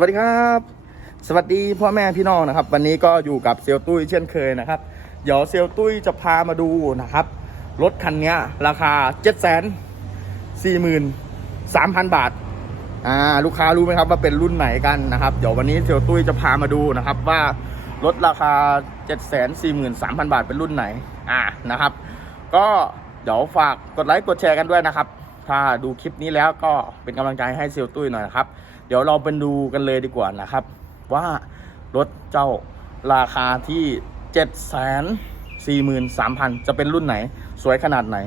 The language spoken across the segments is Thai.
วัสดีครับ สวัสดีพ่อแม่พี่น้องนะครับ วันนี้ก็อยู่กับเซลตุ้ยเช่นเคยนะครับ เดี๋ยวเซลตุ้ยจะพามาดูนะครับ รถคันนี้ราคา7 4 3 0 0 0บาทอ่าลูกค้ารู้ไหมครับว่าเป็นรุ่นไหนกันนะครับ เดี๋ยววันนี้เซลตุ้ยจะพามาดูนะครับว่ารถราคา 7 4 3 0 0 0 บาทเป็นรุ่นไหนอ่านะครับ ก็เดี๋ยวฝากกดไลค์กดแชร์กันด้วยนะครับ ถ้าดูคลิปนี้แล้วก็เป็นกำลังใจให้เซลตุ้ยหน่อยนะครับ เดี๋ยวเราไปดูกันเลยดีกว่านะครับ ว่ารถเจ้าราคาที่ 7 4 3 0 0 0 จะเป็นรุ่นไหน สวยขนาดไหน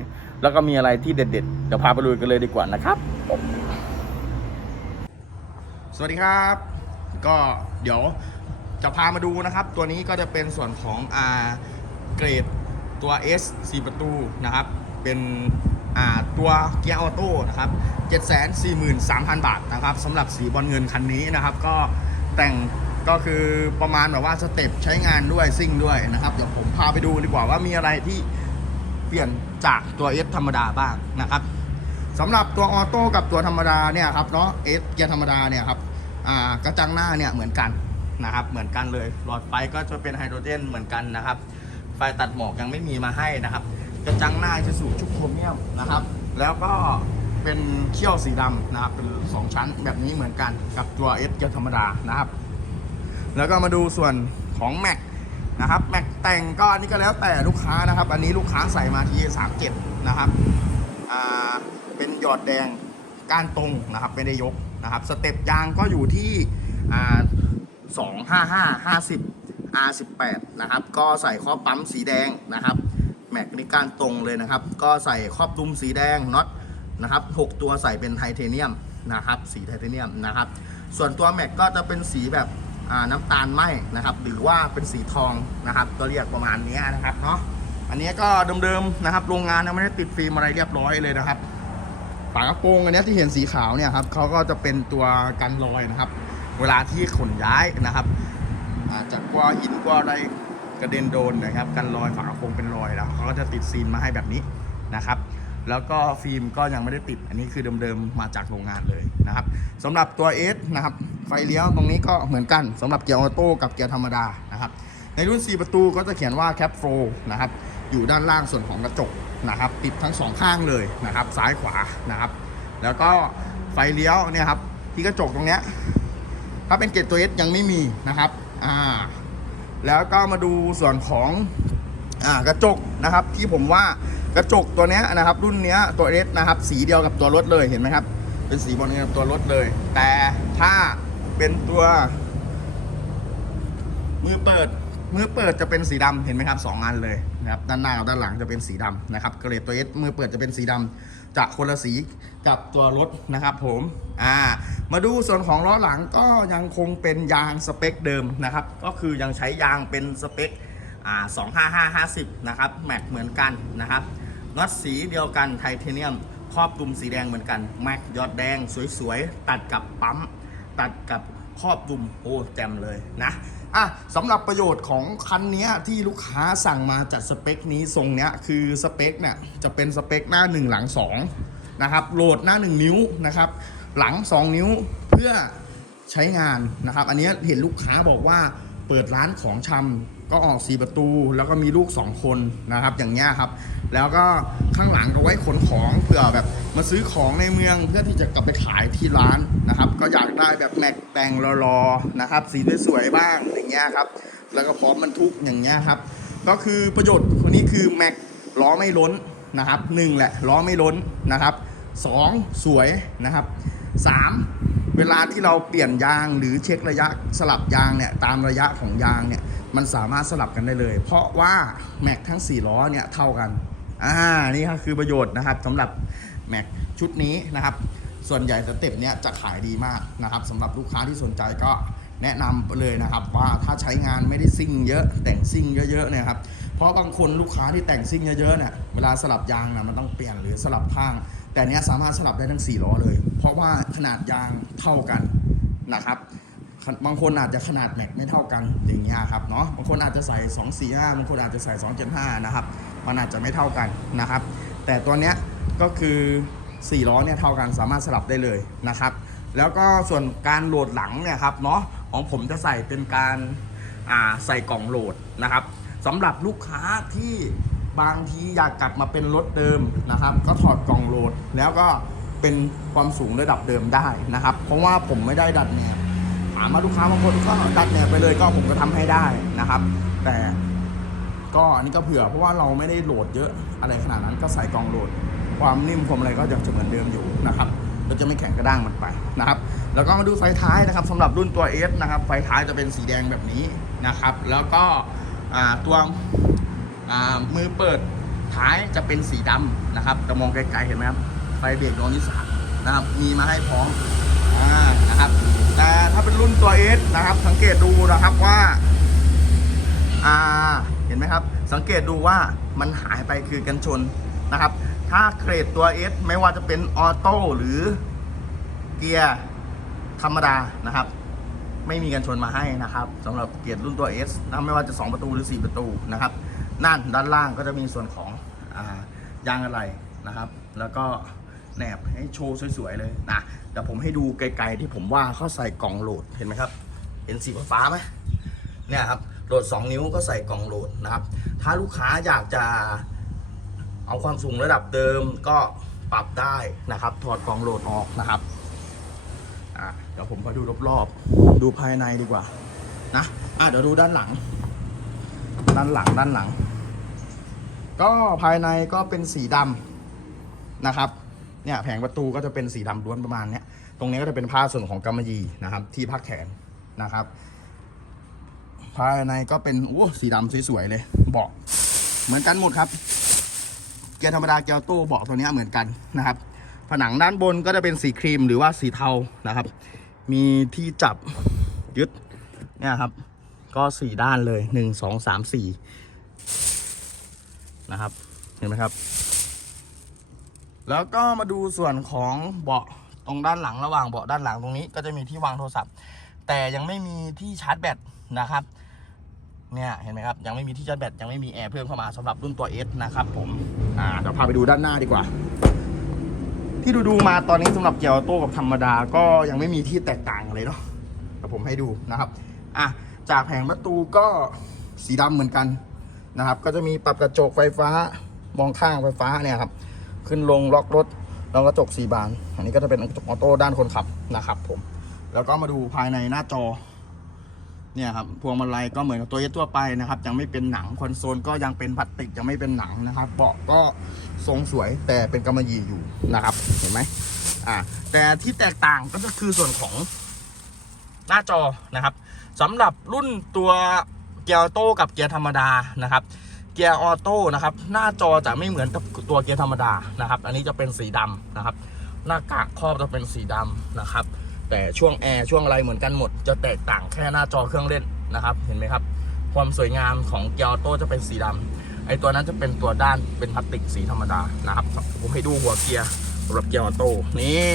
แล้วก็มีอะไรที่เด็ด ๆ เดี๋ยวพาไปดูกันเลยดีกว่านะครับ สวัสดีครับ ก็เดี๋ยวจะพามาดูนะครับ ตัวนี้ก็จะเป็นส่วนของอ่าเกรดตัว S 4 ประตูนะครับ เป็น ตัวเกียร์ออโต้นะครับ 743,000 บาทนะครับสำหรับสีบอลเงินคันนี้นะครับ ก็แต่งก็คือประมาณแบบว่าสเต็ปใช้งานด้วยซิ่งด้วยนะครับเดี๋ยวผมพาไปดูดีกว่าว่ามีอะไรที่เปลี่ยนจากตัว S ธรรมดาบ้างนะครับสำหรับตัวออโต้กับตัวธรรมดาเนี่ยครับเนาะเอสเกียร์ธรรมดาเนี่ยครับกระจังหน้าเนี่ยเหมือนกันนะครับเหมือนกันเลยหลอดไฟก็จะเป็นไฮโดรเจนเหมือนกันนะครับ ไฟตัดหมอกยังไม่มีมาให้นะครับ กระจังหน้าจะสูชุกโครเมียมนะครับ แล้วก็เป็นเขี้ยวสีดำนะครับเป็นสองชั้นแบบนี้เหมือนกันกับตัวเอสเกียร์ธรรมดานะครับ แล้วก็มาดูส่วนของแม็กนะครับแม็กแต่งก็อันนี้ก็แล้วแต่ลูกค้านะครับ อันนี้ลูกค้าใส่มาที่37นะครับอ่าเป็นหยอดแดงก้านตรงนะครับไม่ได้ยกนะครับสเต็ปยางก็อยู่ที่อ่า255 50 R18 นะครับก็ใส่ข้อปั๊มสีแดงนะครับ แม็กนี่ก้านตรงเลยนะครับ ก็ใส่ครอบดุมสีแดงน็อตนะครับ6ตัวใส่เป็นไทเทเนียมนะครับ สีไทเทเนียมนะครับ ส่วนตัวแม็กก็จะเป็นสีแบบน้ำตาลไหมนะครับ หรือว่าเป็นสีทองนะครับ ก็เรียกประมาณนี้นะครับเนาะอันนี้ก็เดิมๆนะครับ โรงงานยังไม่ได้ติดฟิล์มอะไรเรียบร้อยเลยนะครับฝากระโปรงอันนี้ที่เห็นสีขาวเนี่ยครับเขาก็จะเป็นตัวกันรอยนะครับ เวลาที่ขนย้ายนะครับอาจจะกลัวหินกลัวอะไรกระเด็นโดนนะครับ กันรอยฝากระโปรงเป็นรอย เขาก็จะติดซีนมาให้แบบนี้นะครับ แล้วก็ฟิล์มก็ยังไม่ได้ติด อันนี้คือเดิมๆมาจากโรงงานเลยนะครับสำหรับตัว S นะครับ ไฟเลี้ยวตรงนี้ก็เหมือนกันสำหรับเกียร์ออโต้กับเกียร์ธรรมดานะครับ ในรุ่น 4 ประตูก็จะเขียนว่า Cap f l o นะครับ อยู่ด้านล่างส่วนของกระจกนะครับ ติดทั้งสองข้างเลยนะครับ ซ้ายขวานะครับ แล้วก็ไฟเลี้ยวเนี่ยครับที่กระจกตรงเนี้ยถ้าเป็นเกรดตัว S ยังไม่มีนะครับ อ่า แล้วก็มาดูส่วนของ อ่ากระจกนะครับที่ผมว่ากระจกตัวนี้นะครับ รุ่นเนี้ยตัว S นะครับ สีเดียวกับตัวรถเลยเห็นไหมครับ เป็นสีบอลเงินกับตัวรถเลย แต่ถ้าเป็นตัว มือเปิดมือเปิดจะเป็นสีดำเห็นไหมครับสองอันเลยนะครับด้านหน้ากับด้านหลังจะเป็นสีดำนะครับเกรดตัว S มือเปิดจะเป็นสีดำจะคนละสีกับตัวรถนะครับ ผมอ่ามาดูส่วนของล้อหลังก็ยังคงเป็นยางสเปคเดิมนะครับ ก็คือยังใช้ยางเป็นสเปค 25550 นะครับ แม็กเหมือนกันนะครับน็อตสีเดียวกันไทเทเนียมครอบดุมสีแดงเหมือนกัน แม็กยอดแดงสวยๆ ตัดกับปั๊ม ตัดกับครอบดุมโอ้แจ่มเลยนะอะสำหรับประโยชน์ของคันนี้ที่ลูกค้าสั่งมาจัดสเปคนี้ทรงเนี้ยคือสเปคเนี่ยจะเป็นสเปคหน้า 1 หลัง2นะครับโหลดหน้า 1 นิ้วนะครับหลัง 2 นิ้วเพื่อใช้งานนะครับ อันนี้เห็นลูกค้าบอกว่าเปิดร้านของชำ ก็ออกสีประตู แล้วก็มีลูก2คนนะครับ อย่างเงี้ยครับ แล้วก็ข้างหลังก็ไว้ขนของเผื่อแบบมาซื้อของในเมืองเพื่อที่จะกลับไปขายที่ร้านนะครับ ก็อยากได้แบบแม็กแต่งรอๆนะครับ สีสวยๆบ้างอย่างเงี้ยครับ แล้วก็พร้อมบรรทุกอย่างเงี้ยครับ ก็คือประโยชน์คนนี้คือแม็กล้อไม่ล้นนะครับหนึ่งแหละล้อไม่ล้นนะครับสองสวยนะครับสาม เวลาที่เราเปลี่ยนยางหรือเช็คระยะสลับยางเนี่ยตามระยะของยางเนี่ยมันสามารถสลับกันได้เลย เพราะว่าแม็กทั้ง 4 ล้อเนี่ยเท่ากันอ่านี่ครับคือประโยชน์นะครับสำหรับแม็กชุดนี้นะครับ ส่วนใหญ่สเต็ปเนี้ยจะขายดีมากนะครับสำหรับลูกค้าที่สนใจก็แนะนำไปเลยนะครับว่าถ้าใช้งานไม่ได้ซิ่งเยอะ แต่งซิ่งเยอะๆเนี่ยครับเพราะบางคนลูกค้าที่แต่งซิ่งเยอะๆเนี่ยเวลาสลับยางนะมันต้องเปลี่ยนหรือสลับข้าง แต่เนี้ยสามารถสลับได้ทั้ง 4 ล้อเลย เพราะว่าขนาดยางเท่ากันนะครับ บางคนอาจจะขนาดแม็กไม่เท่ากันอย่างเงี้ยครับเนาะ บางคนอาจจะใส่ 245 บางคนอาจจะใส่ 275 นะครับ มันอาจจะไม่เท่ากันนะครับ แต่ตัวเนี้ยก็คือ 4 ล้อเนี่ยเท่ากันสามารถสลับได้เลยนะครับ แล้วก็ส่วนการโหลดหลังเนี่ยครับเนาะ ของผมจะใส่เป็นการใส่กล่องโหลดนะครับสำหรับลูกค้าที่ บางทีอยากกลับมาเป็นรถเดิมนะครับ ก็ถอดกล่องโหลด แล้วก็เป็นความสูงระดับเดิมได้นะครับ เพราะว่าผมไม่ได้ดัดแนวถามมาลูกค้าบางคนก็ดัดแนวไปเลยก็ผมก็ทำให้ได้นะครับ แต่ก็อันนี้ก็เผื่อเพราะว่าเราไม่ได้โหลดเยอะอะไรขนาดนั้นก็ใส่กล่องโหลด ความนิ่มความอะไรก็จะเหมือนเดิมอยู่นะครับเราจะไม่แข็งกระด้างมันไปนะครับ แล้วก็มาดูไฟท้ายนะครับสำหรับรุ่นตัว S นะครับ ไฟท้ายจะเป็นสีแดงแบบนี้นะครับ แล้วก็ตัว มือเปิดท้ายจะเป็นสีดำนะครับจะมองไกลๆเห็นไหมครับไฟเบรกดวงที่สามนะครับมีมาให้พร้อมอนะครับ แต่ถ้าเป็นรุ่นตัว S นะครับ สังเกตดูนะครับว่าอ่าเห็นไหมครับ สังเกตดูว่ามันหายไปคือกันชนนะครับ ถ้าเกรดตัว S ไม่ว่าจะเป็นออโต้หรือเกียร์ธรรมดานะครับ ไม่มีกันชนมาให้นะครับสำหรับเกียร์รุ่นตัว S นะไม่ว่าจะ 2 ประตูหรือ 4 ประตูนะครับ นั่นด้านล่างก็จะมีส่วนของอยางอะไรนะครับ แล้วก็แหนบให้โชว์สวยๆเลยนะเดี๋ยวผมให้ดูไกลๆที่ผมว่าเขาใส่กล่องโหลดเห็นไหมครับ เห็นสีฟ้าไหมเนี่ยครับโหลด 2 นิ้วก็ใส่กล่องโหลดนะครับ ถ้าลูกค้าอยากจะเอาความสูงระดับเดิมก็ปรับได้นะครับถอดกล่องโหลดออกนะครับเดี๋ยวผมก็ดูรอบๆ ดูภายในดีกว่านะอะเดี๋ยวดูด้านหลัง ด้านหลังด้านหลัง ก็ภายในก็เป็นสีดำนะครับ เนี่ยแผงประตูก็จะเป็นสีดำล้วนประมาณเนี้ย ตรงนี้ก็จะเป็นผ้าส่วนของกำมะหยี่นะครับ ที่พักแขนนะครับ ภายในก็เป็นโอ้สีดำสวยๆเลยเบาะเหมือนกันหมดครับ เกียร์ธรรมดาเกียร์โต้เบาะตัวนี้เหมือนกันนะครับ ผนังด้านบนก็จะเป็นสีครีมหรือว่าสีเทานะครับ มีที่จับยึดเนี่ยครับ ก็สี่ด้านเลยหนึ่งสองสามสี่ นะครับ เห็นไหมครับ แล้วก็มาดูส่วนของเบาะตรงด้านหลังระหว่างเบาะด้านหลังตรงนี้ ก็จะมีที่วางโทรศัพท์ แต่ยังไม่มีที่ชาร์จแบตนะครับเนี่ยเห็นไหมครับยังไม่มีที่ชาร์จแบตยังไม่มีแอร์เพิ่มเข้ามาสำหรับรุ่นตัว S นะครับผมอ่าเดี๋ยวพาไปดูด้านหน้าดีกว่า ที่ดูดูมาตอนนี้สำหรับเกียร์ออโต้กับธรรมดาก็ยังไม่มีที่แตกต่างเลยเนาะเดี๋ยวผมให้ดูนะครับอะจากแผงประตูก็สีดำเหมือนกัน นะครับ ก็จะมีปรับกระจกไฟฟ้ามองข้างไฟฟ้าเนี่ยครับ ขึ้นลงล็อกรถแล้วกระจกสีบาน อันนี้ก็จะเป็นกระจกออโต้ด้านคนขับนะครับ ผม แล้วก็มาดูภายในหน้าจอ เนี่ยครับ พวงมาลัยก็เหมือนกับตัวเอสทั่วไปนะครับ ยังไม่เป็นหนังคอนโซลก็ยังเป็นพลาสติกยังไม่เป็นหนังนะครับ เบาะก็ทรงสวยแต่เป็นกำมะหยี่อยู่นะครับ เห็นไหมอ่า แต่ที่แตกต่างก็คือส่วนของหน้าจอนะครับสำหรับรุ่นตัว เกียร์ออโต้กับเกียร์ธรรมดานะครับเกียร์ออโต้นะครับหน้าจอจะไม่เหมือนกับตัวเกียร์ธรรมดานะครับ อันนี้จะเป็นสีดำนะครับ หน้ากากครอบจะเป็นสีดำนะครับ แต่ช่วงแอร์ช่วงอะไรเหมือนกันหมด จะแตกต่างแค่หน้าจอเครื่องเล่นนะครับ เห็นไหมครับ ความสวยงามของเกียร์ออโต้จะเป็นสีดำไอตัวนั้นจะเป็นตัวด้านเป็นพลาสติกสีธรรมดานะครับผมให้ดูหัวเกียร์สำหรับเกียร์ออโต้นี่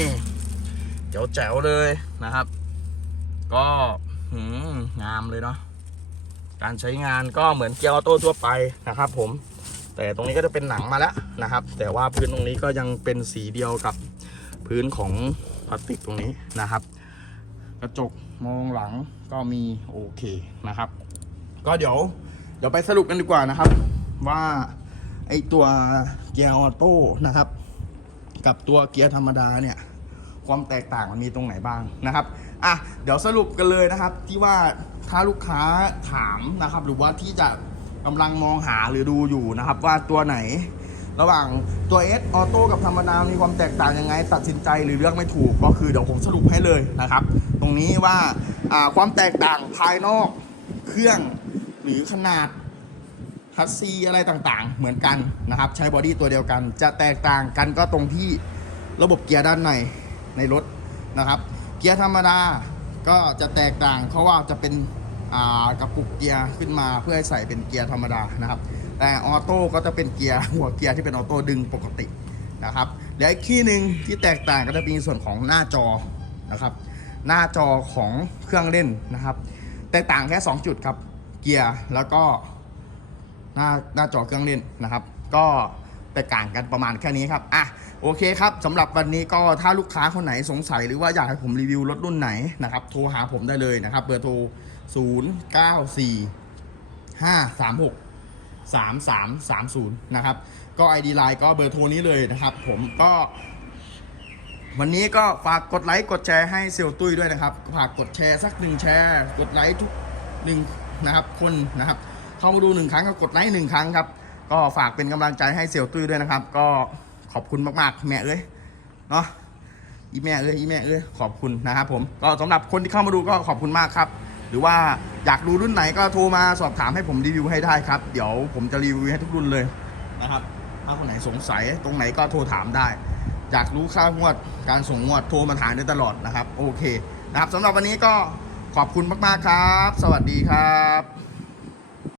แจ๋วแจ๋วๆเลยนะครับ ก็หืมงามเลยเนาะ การใช้งานก็เหมือนเกียร์ออโต้ทั่วไปนะครับ ผม แต่ตรงนี้ก็จะเป็นหนังมาแล้วนะครับ แต่ว่าพื้นตรงนี้ก็ยังเป็นสีเดียวกับพื้นของพลาสติกตรงนี้นะครับ กระจกมองหลังก็มีโอเคนะครับ ก็เดี๋ยวเดี๋ยวไปสรุปกันดีกว่านะครับ ว่าไอตัวเกียร์ออโต้นะครับ กับตัวเกียร์ธรรมดาเนี่ย ความแตกต่างมันมีตรงไหนบ้างนะครับ อะเดี๋ยวสรุปกันเลยนะครับ ที่ว่าถ้าลูกค้าถามนะครับ หรือว่าที่จะกำลังมองหาหรือดูอยู่นะครับ ว่าตัวไหน ระหว่างตัว S ออโต้กับธรรมดามีความแตกต่างยังไง ตัดสินใจหรือเลือกไม่ถูกก็คือเดี๋ยวผมสรุปให้เลยนะครับ ตรงนี้ว่าความแตกต่างภายนอกเครื่องหรือขนาดคัสซีอะไรต่างๆ เหมือนกันนะครับ ใช้บอดี้ตัวเดียวกัน จะแตกต่างกันก็ตรงที่ระบบเกียร์ด้านในในรถ นะครับ เกียร์ธรรมดาก็จะแตกต่างเพราะว่าจะเป็นกระปุกเกียร์ขึ้นมาเพื่อให้ใส่เป็นเกียร์ธรรมดานะครับ แต่ออโต้ก็จะเป็นเกียร์หัวเกียร์ที่เป็นออโต้ดึงปกตินะครับแล้วอีกที่หนึ่งที่แตกต่างก็จะมีส่วนของหน้าจอนะครับ หน้าจอของเครื่องเล่นนะครับ แตกต่างแค่ 2 จุดครับเกียร์แล้วก็หน้าหน้าจอเครื่องเล่นนะครับ ก็ แตกต่างกันประมาณแค่นี้ครับอะโอเคครับสำหรับวันนี้ก็ถ้าลูกค้าคนไหนสงสัยหรือว่าอยากให้ผมรีวิวรถรุ่นไหนนะครับโทรหาผมได้เลยนะครับเบอร์โทร 0 9 4 5 3 6 3330 นะครับ ก็ ID Line ก็เบอร์โทรนี้เลยนะครับ ผมก็ วันนี้ก็ฝากกดไลค์กดแชร์ให้เซลตุ้ยด้วยนะครับ ฝากกดแชร์สักหนึ่งแชร์ กดไลค์ทุกหนึ่งนะครับคนนะครับ เข้ามาดูหนึ่งครั้งก็กดไลค์หนึ่งครั้งครับ ก็ฝากเป็นกำลังใจให้เซลตุ้ยด้วยนะครับ ก็ขอบคุณมากๆ แม่เอ้ยเนาะอีแม่เอ้ยอีแม่เอ้ยขอบคุณนะครับผมก็สำหรับคนที่เข้ามาดูก็ขอบคุณมากครับ หรือว่าอยากดูรุ่นไหนก็โทรมาสอบถามให้ผมรีวิวให้ได้ครับ เดี๋ยวผมจะรีวิวให้ทุกรุ่นเลยนะครับ ถ้าคนไหนสงสัยตรงไหนก็โทรถามได้ อยากรู้ค่างวดการส่งงวดโทรมาถามได้ตลอดนะครับ โอเคนะครับสำหรับวันนี้ก็ขอบคุณมากๆครับ สวัสดีครับ